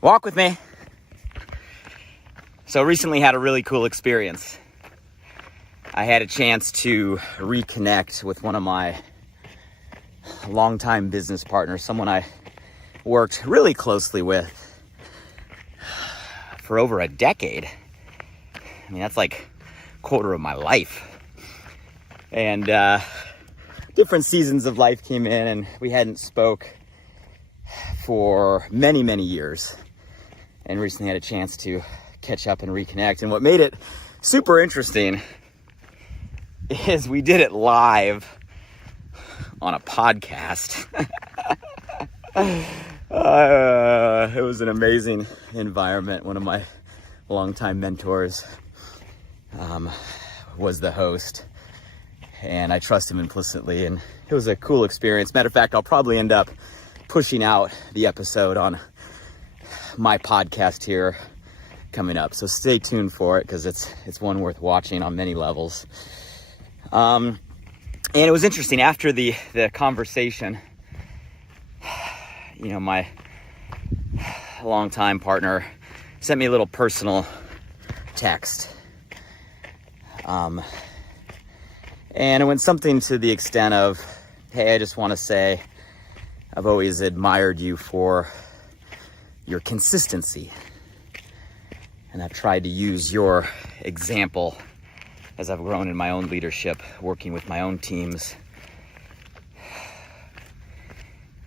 Walk with me. So recently had a really cool experience. I had a chance to reconnect with one of my longtime business partners, someone I worked really closely with for over a decade. I mean, that's like a quarter of my life. And different seasons of life came in, and we hadn't spoke for many, many years. And recently had a chance to catch up and reconnect. And what made it super interesting is we did it live on a podcast. It was an amazing environment. One of my longtime mentors was the host, and I trust him implicitly, and it was a cool experience. Matter of fact, I'll probably end up pushing out the episode on my podcast here coming up, so stay tuned for it, because it's one worth watching on many levels. And it was interesting after the conversation. You know, my longtime partner sent me a little personal text, and it went something to the extent of, "Hey, I just want to say I've always admired you for your consistency. And I've tried to use your example as I've grown in my own leadership, working with my own teams."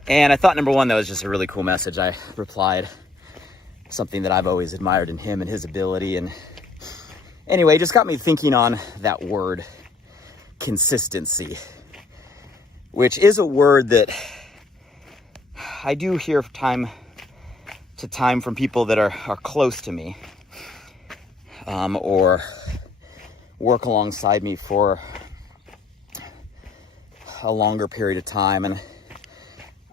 And I thought, number one, that was just a really cool message. I replied something that I've always admired in him and his ability. And anyway, it just got me thinking on that word, consistency, which is a word that I do hear time to time from people that are close to me, or work alongside me for a longer period of time. And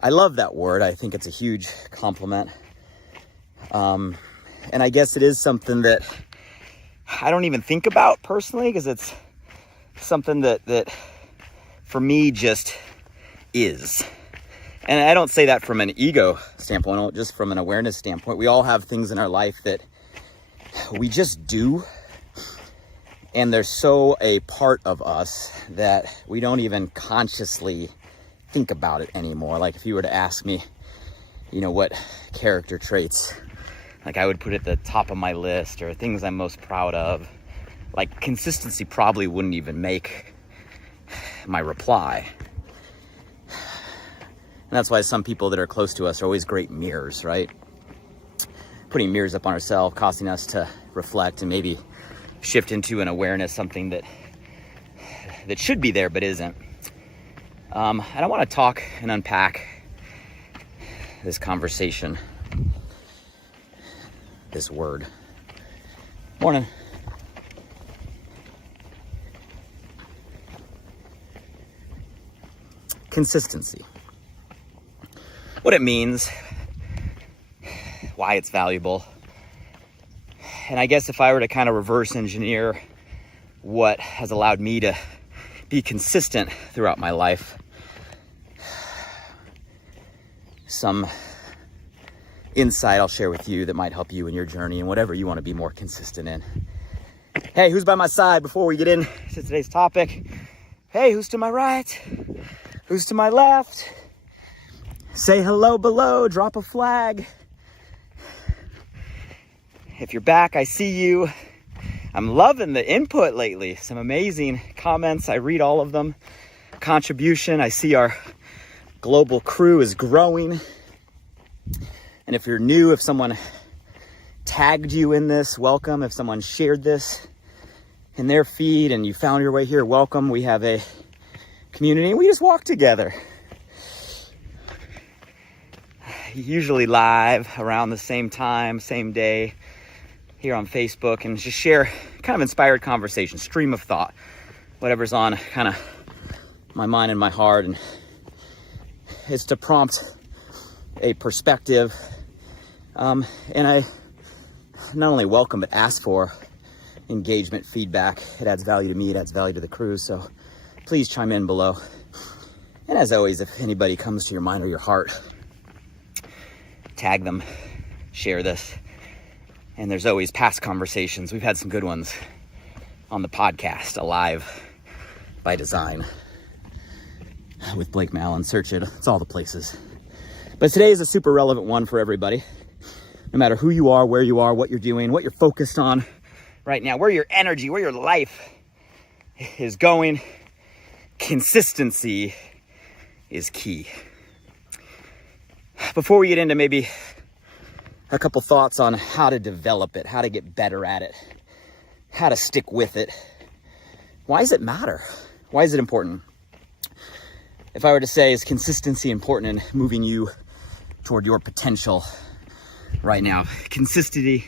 I love that word. I think it's a huge compliment. And I guess it is something that I don't even think about personally, because it's something that for me just is. And I don't say that from an ego standpoint, just from an awareness standpoint. We all have things in our life that we just do, and they're so a part of us that we don't even consciously think about it anymore. Like if you were to ask me, you know, what character traits, like I would put at the top of my list, or things I'm most proud of, like consistency probably wouldn't even make my reply. And that's why some people that are close to us are always great mirrors, right? Putting mirrors up on ourselves, causing us to reflect and maybe shift into an awareness, something that should be there but isn't. And I want to talk and unpack this conversation, this word. Morning. Consistency. What it means, why it's valuable. And I guess if I were to kind of reverse engineer what has allowed me to be consistent throughout my life, some insight I'll share with you that might help you in your journey and whatever you want to be more consistent in. Hey, who's by my side before we get into today's topic? Hey, who's to my right? Who's to my left? Say hello below, drop a flag. If you're back, I see you. I'm loving the input lately. Some amazing comments. I read all of them. Contribution. I see our global crew is growing. And if you're new, if someone tagged you in this, welcome. If someone shared this in their feed and you found your way here, welcome. We have a community and we just walk together. Usually live around the same time, same day, here on Facebook, and just share kind of inspired conversation, stream of thought, whatever's on kind of my mind and my heart. And it's to prompt a perspective. And I not only welcome, but ask for engagement, feedback. It adds value to me, it adds value to the crew. So please chime in below. And as always, if anybody comes to your mind or your heart, tag them, share this. And there's always past conversations. We've had some good ones on the podcast, Alive by Design, with Blake Mallen. Search it. It's all the places. But today is a super relevant one for everybody. No matter who you are, where you are, what you're doing, what you're focused on right now, where your energy, where your life is going, consistency is key. Before we get into maybe a couple thoughts on how to develop it, how to get better at it, how to stick with it, why does it matter? Why is it important? If I were to say, is consistency important in moving you toward your potential right now? Consistency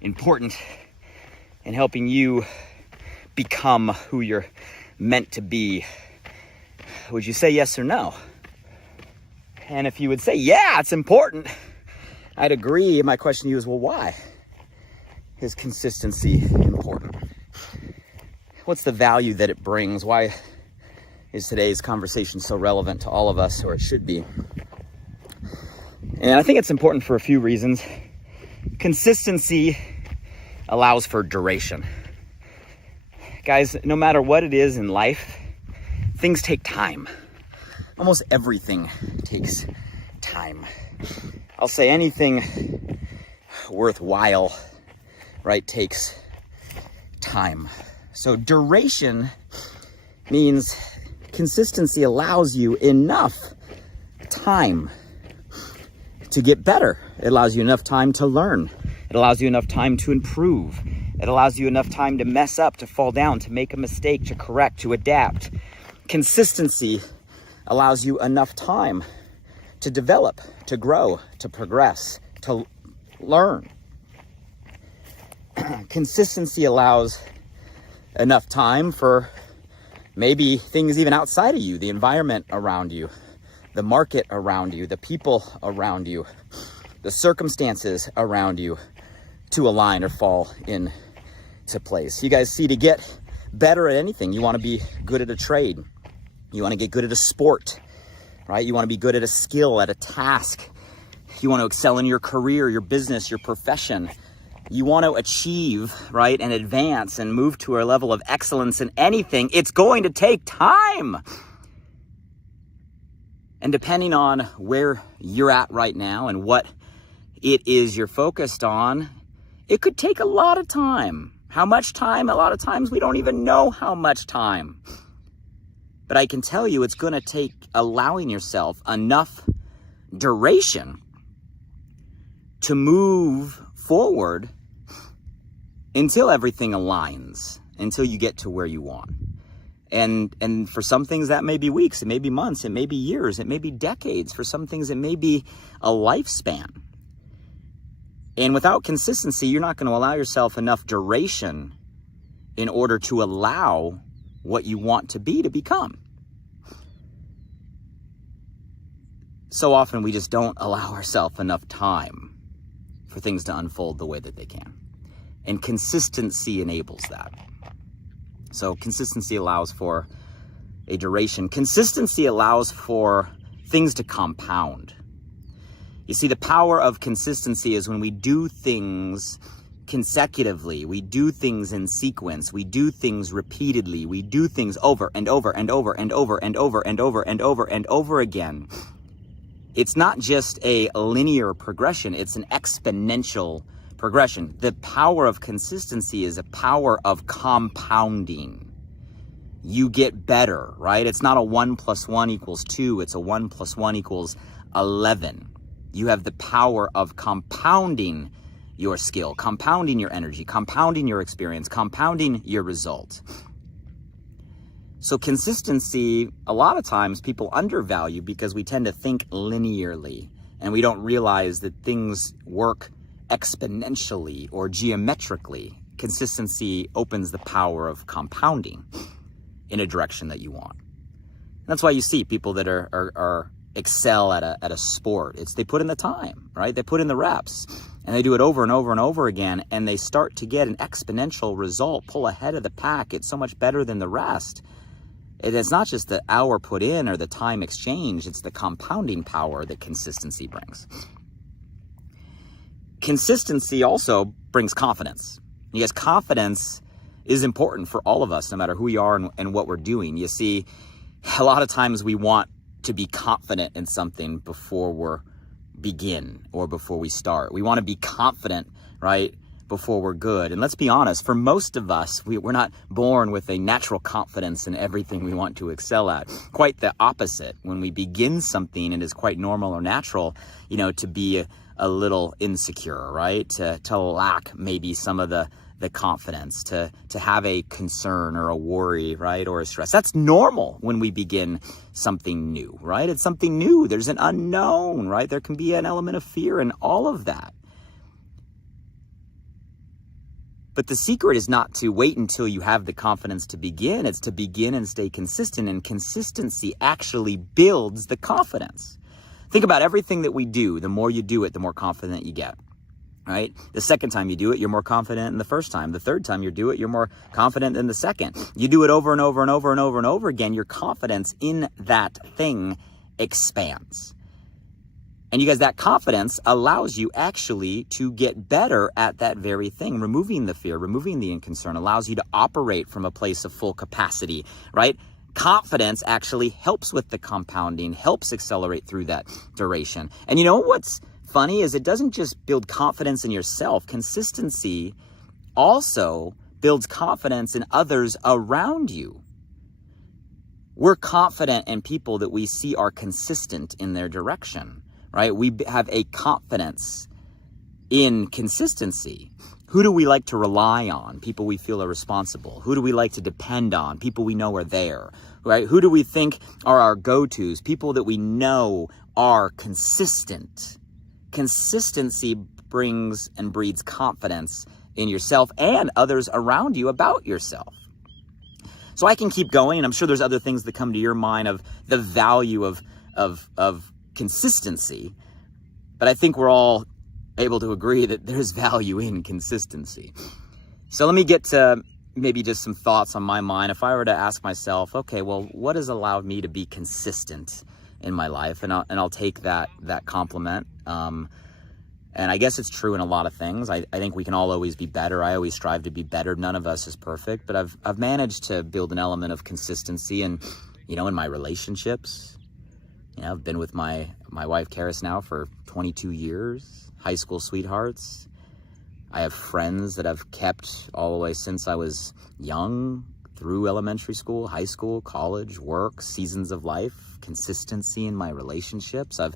important in helping you become who you're meant to be. Would you say yes or no? And if you would say, yeah, it's important, I'd agree. My question to you is, well, why is consistency important? What's the value that it brings? Why is today's conversation so relevant to all of us, or it should be? And I think it's important for a few reasons. Consistency allows for duration. Guys, no matter what it is in life, things take time. Almost everything takes time. I'll say anything worthwhile, right, takes time. So duration means consistency allows you enough time to get better. It allows you enough time to learn. It allows you enough time to improve. It allows you enough time to mess up, to fall down, to make a mistake, to correct, to adapt. Consistency allows you enough time to develop, to grow, to progress, to learn. Consistency allows enough time for maybe things even outside of you, the environment around you, the market around you, the people around you, the circumstances around you to align or fall into place. You guys see, to get better at anything, you want to be good at a trade. You want to get good at a sport, right? You want to be good at a skill, at a task. You want to excel in your career, your business, your profession. You want to achieve, right, and advance and move to a level of excellence in anything. It's going to take time. And depending on where you're at right now and what it is you're focused on, it could take a lot of time. How much time? A lot of times we don't even know how much time. But I can tell you it's going to take allowing yourself enough duration to move forward until everything aligns, until you get to where you want. And for some things that may be weeks, it may be months, it may be years, it may be decades. For some things it may be a lifespan. And without consistency, you're not going to allow yourself enough duration in order to allow what you want to be to become. So often we just don't allow ourselves enough time for things to unfold the way that they can. And consistency enables that. So consistency allows for a duration. Consistency allows for things to compound. You see, the power of consistency is when we do things consecutively, we do things in sequence, we do things repeatedly, we do things over and over and over and over and over and over and over and over again. It's not just a linear progression, it's an exponential progression. The power of consistency is a power of compounding. You get better, right? It's not a 1 + 1 = 2, it's a 1 + 1 = 11. You have the power of compounding your skill, compounding your energy, compounding your experience, compounding your result. So consistency, a lot of times people undervalue because we tend to think linearly and we don't realize that things work exponentially or geometrically. Consistency opens the power of compounding in a direction that you want. And that's why you see people that are excel at a sport. It's they put in the time, right? They put in the reps and they do it over and over and over again, and they start to get an exponential result, pull ahead of the pack. It's so much better than the rest. It's not just the hour put in or the time exchange, it's the compounding power that consistency brings. consistency also brings confidence. You guys, confidence is important for all of us, no matter who we are and what we're doing. You see, a lot of times we want to be confident in something before we begin or before we start. We want to be confident, right, before we're good. And let's be honest, for most of us, we're not born with a natural confidence in everything we want to excel at. Quite the opposite. When we begin something, it is quite normal or natural, to be a little insecure, right? To lack maybe some of the confidence, to have a concern or a worry, right? Or a stress. That's normal when we begin something new, right? It's something new. There's an unknown, right? There can be an element of fear in all of that. But the secret is not to wait until you have the confidence to begin. It's to begin and stay consistent. And consistency actually builds the confidence. Think about everything that we do. The more you do it, the more confident you get, right? The second time you do it, you're more confident than the first time. The third time you do it, you're more confident than the second. You do it over and over and over and over and over again, your confidence in that thing expands. And you guys, that confidence allows you actually to get better at that very thing. Removing the fear, removing the concern allows you to operate from a place of full capacity, right? Confidence actually helps with the compounding, helps accelerate through that duration. And you know what's funny is it doesn't just build confidence in yourself. Consistency also builds confidence in others around you. We're confident in people that we see are consistent in their direction, right? We have a confidence in consistency. Who do we like to rely on? People we feel are responsible. Who do we like to depend on? People we know are there, right? Who do we think are our go-tos? People that we know are consistent. Consistency brings and breeds confidence in yourself and others around you about yourself. So I can keep going, and I'm sure there's other things that come to your mind of the value of consistency, but I think we're all able to agree that there's value in consistency. So let me get to maybe just some thoughts on my mind. If I were to ask myself, okay, well, what has allowed me to be consistent in my life? And I'll take that compliment. And I guess it's true in a lot of things. I think we can all always be better. I always strive to be better. None of us is perfect, but I've managed to build an element of consistency in my relationships. I've been with my wife, Karis, now for 22 years, high school sweethearts. I have friends that I've kept all the way since I was young, through elementary school, high school, college, work, seasons of life, consistency in my relationships. I've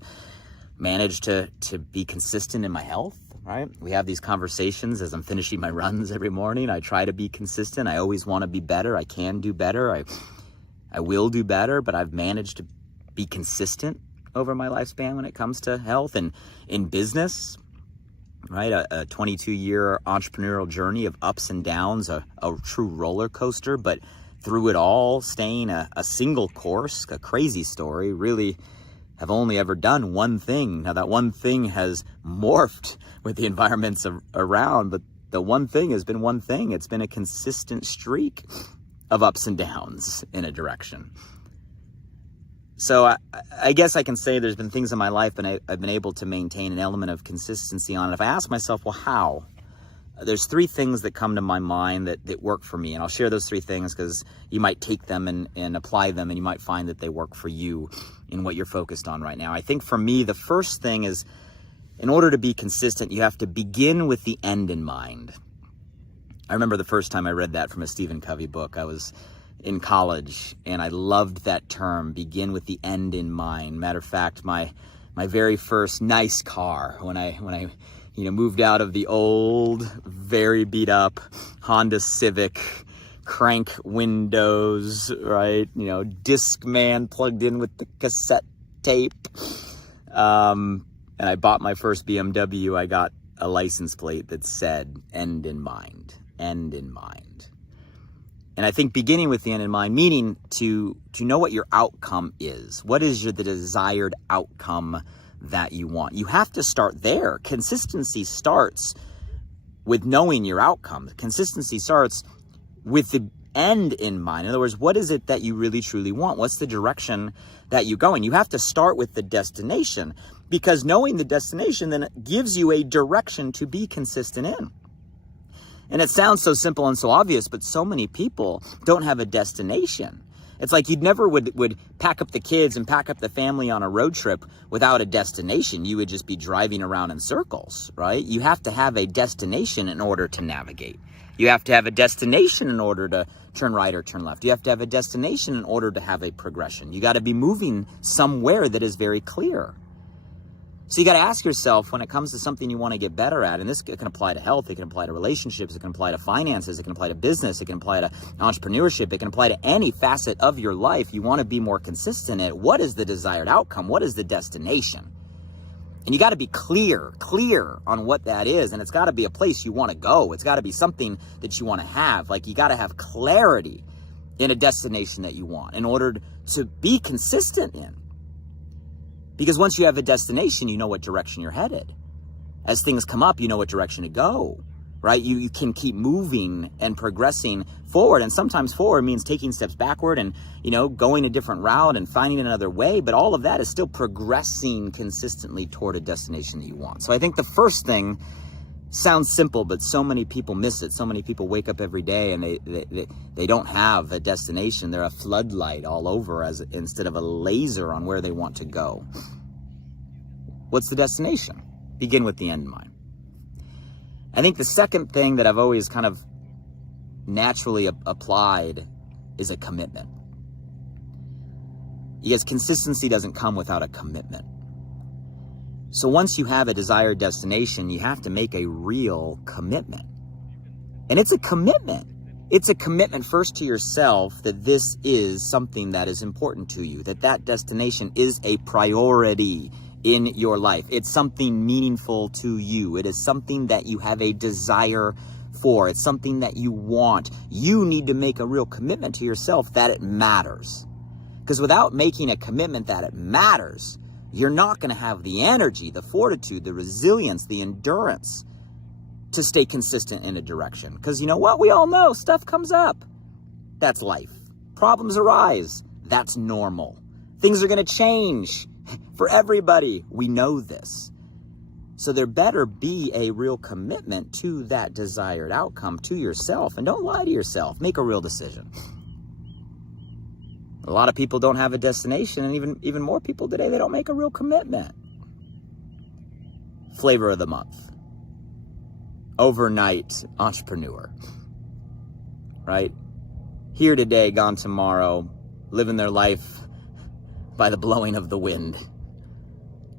managed to be consistent in my health, right? We have these conversations as I'm finishing my runs every morning. I try to be consistent. I always want to be better. I can do better. I will do better, but I've managed to be consistent over my lifespan when it comes to health and in business, right? A 22-year entrepreneurial journey of ups and downs, a true roller coaster, but through it all, staying a single course, a crazy story, really have only ever done one thing. Now that one thing has morphed with the environments around, but the one thing has been one thing. It's been a consistent streak of ups and downs in a direction. So I guess I can say there's been things in my life and I've been able to maintain an element of consistency on it. If I ask myself, well, how? There's three things that come to my mind that work for me. And I'll share those three things because you might take them and apply them, and you might find that they work for you in what you're focused on right now. I think for me, the first thing is, in order to be consistent, you have to begin with the end in mind. I remember the first time I read that from a Stephen Covey book. I was in college, and I loved that term, begin with the end in mind. Matter of fact, my very first nice car, when I moved out of the old, very beat up Honda Civic, crank windows, right? Discman plugged in with the cassette tape. And I bought my first BMW. I got a license plate that said end in mind, end in mind. And I think beginning with the end in mind, meaning to know what your outcome is. What is the desired outcome that you want? You have to start there. Consistency starts with knowing your outcome. Consistency starts with end in mind. In other words, what is it that you really truly want? What's the direction that you go in? You have to start with the destination, because knowing the destination then gives you a direction to be consistent in. And it sounds so simple and so obvious, but so many people don't have a destination. It's like you'd never would pack up the kids and pack up the family on a road trip without a destination. You would just be driving around in circles, right? You have to have a destination in order to navigate. You have to have a destination in order to turn right or turn left. You have to have a destination in order to have a progression. You got to be moving somewhere that is very clear. So you got to ask yourself, when it comes to something you want to get better at, and this can apply to health, it can apply to relationships, it can apply to finances, it can apply to business, it can apply to entrepreneurship, it can apply to any facet of your life. You want to be more consistent at what is the desired outcome? What is the destination? And you got to be clear on what that is. And it's got to be a place you want to go. It's got to be something that you want to have. Like, you got to have clarity in a destination that you want in order to be consistent in. Because once you have a destination, you know what direction you're headed. As things come up, you know what direction to go, right? You can keep moving and progressing forward. And sometimes forward means taking steps backward and, going a different route and finding another way. But all of that is still progressing consistently toward a destination that you want. So I think the first thing sounds simple, but so many people miss it. So many people wake up every day and they don't have a destination. They're a floodlight all over instead of a laser on where they want to go. What's the destination? Begin with the end in mind. I think the second thing that I've always kind of naturally applied is a commitment. Because consistency doesn't come without a commitment. So once you have a desired destination, you have to make a real commitment. And it's a commitment. It's a commitment first to yourself that this is something that is important to you, that destination is a priority in your life. It's something meaningful to you. It is something that you have a desire for. It's something that you want. You need to make a real commitment to yourself that it matters. Because without making a commitment that it matters, you're not going to have the energy, the fortitude, the resilience, the endurance to stay consistent in a direction. Because you know what? We all know stuff comes up. That's life. Problems arise. That's normal. Things are going to change for everybody. We know this. So there better be a real commitment to that desired outcome, to yourself. And don't lie to yourself. Make a real decision. A lot of people don't have a destination, and even more people today, they don't make a real commitment. Flavor of the month. Overnight entrepreneur. Right? Here today, gone tomorrow, living their life by the blowing of the wind.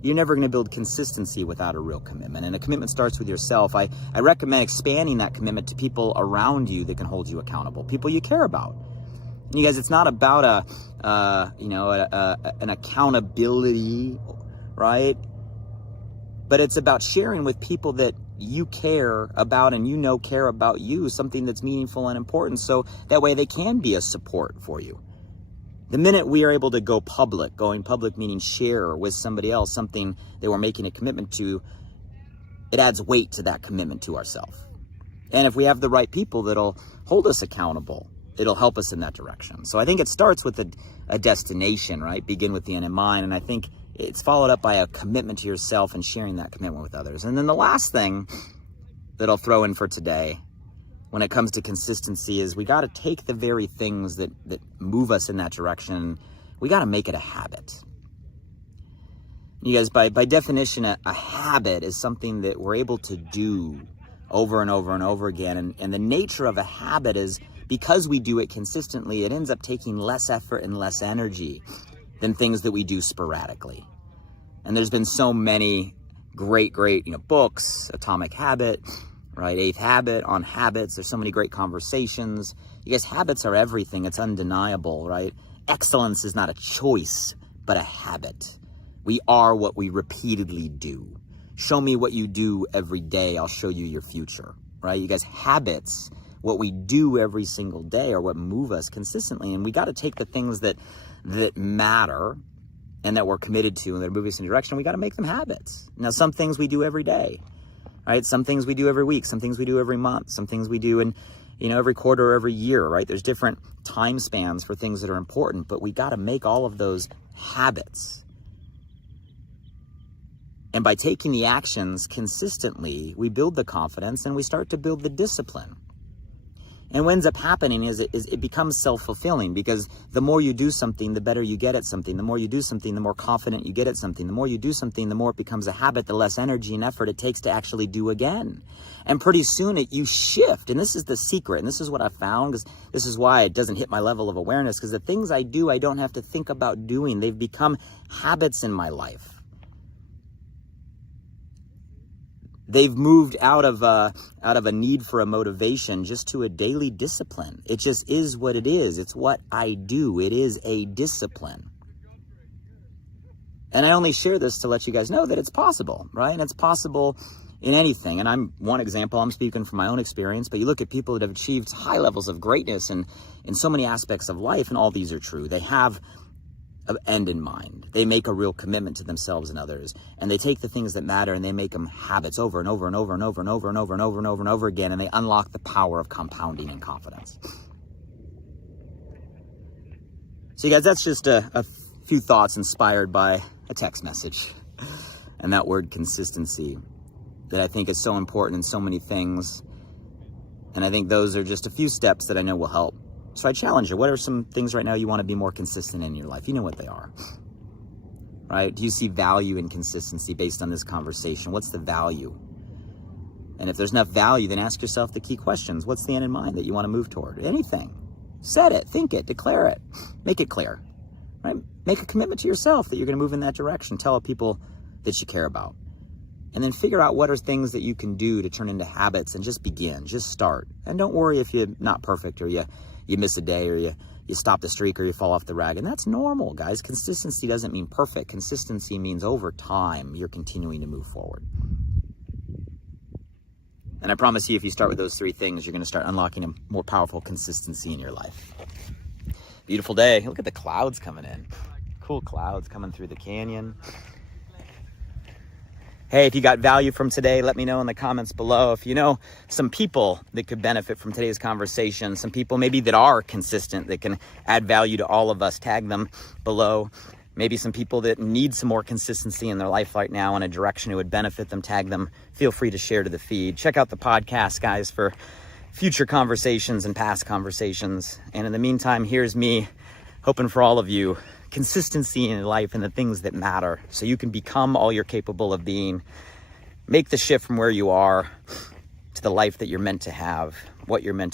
You're never going to build consistency without a real commitment. And a commitment starts with yourself. I recommend expanding that commitment to people around you that can hold you accountable, people you care about. And you guys, it's not about an accountability, right? But it's about sharing with people that you care about and care about you, something that's meaningful and important, so that way they can be a support for you. The minute we are able to go public, going public meaning share with somebody else something that we're making a commitment to, it adds weight to that commitment to ourselves. And if we have the right people that'll hold us accountable, it'll help us in that direction. So I think it starts with a destination, right? Begin with the end in mind. And I think it's followed up by a commitment to yourself and sharing that commitment with others. And then the last thing that I'll throw in for today when it comes to consistency is we got to take the very things that move us in that direction. We got to make it a habit. You guys, by definition, a habit is something that we're able to do over and over and over again. And the nature of a habit is, because we do it consistently, it ends up taking less effort and less energy than things that we do sporadically. And there's been so many great, books, Atomic Habit, right? 8th Habit, on habits. There's so many great conversations. You guys, habits are everything. It's undeniable, right? Excellence is not a choice, but a habit. We are what we repeatedly do. Show me what you do every day. I'll show you your future, right? You guys, habits, what we do every single day, are what move us consistently. And we got to take the things that matter and that we're committed to and that move us in a direction. We got to make them habits. Now, some things we do every day, right? Some things we do every week. Some things we do every month. Some things we do every quarter or every year, right? There's different time spans for things that are important, but we got to make all of those habits. And by taking the actions consistently, we build the confidence and we start to build the discipline. And what ends up happening is it becomes self-fulfilling, because the more you do something, the better you get at something. The more you do something, the more confident you get at something. The more you do something, the more it becomes a habit, the less energy and effort it takes to actually do again. And pretty soon you shift. And this is the secret. And this is what I found, because this is why it doesn't hit my level of awareness, because the things I do, I don't have to think about doing. They've become habits in my life. They've moved out of a need for a motivation just to a daily discipline. It just is what it is. It's what I do. It is a discipline. And I only share this to let you guys know that it's possible, right? And it's possible in anything. And I'm one example. I'm speaking from my own experience, but you look at people that have achieved high levels of greatness and in so many aspects of life, and all these are true. They have an end in mind. They make a real commitment to themselves and others, and they take the things that matter and they make them habits over and over and over and over and over and over and over and over and over again, and they unlock the power of compounding and confidence. So you guys, that's just a few thoughts inspired by a text message and that word consistency that I think is so important in so many things. And I think those are just a few steps that I know will help. So I challenge you, what are some things right now you want to be more consistent in your life? You know what they are, right? Do you see value in consistency based on this conversation? What's the value? And if there's enough value, then ask yourself the key questions. What's the end in mind that you want to move toward? Anything. Set it, think it, declare it, make it clear, right? Make a commitment to yourself that you're going to move in that direction. Tell people that you care about. And then figure out what are things that you can do to turn into habits, and just begin, just start. And don't worry if you're not perfect, or you miss a day, or you stop the streak, or you fall off the rag. And that's normal, guys. Consistency doesn't mean perfect. Consistency means over time, you're continuing to move forward. And I promise you, if you start with those three things, you're going to start unlocking a more powerful consistency in your life. Beautiful day. Look at the clouds coming in. Cool clouds coming through the canyon. Hey, if you got value from today, let me know in the comments below. If you know some people that could benefit from today's conversation, some people maybe that are consistent, that can add value to all of us, tag them below. Maybe some people that need some more consistency in their life right now in a direction it would benefit them, tag them. Feel free to share to the feed. Check out the podcast, guys, for future conversations and past conversations. And in the meantime, here's me hoping for all of you consistency in life and the things that matter, so you can become all you're capable of being. Make the shift from where you are to the life that you're meant to have, what you're meant to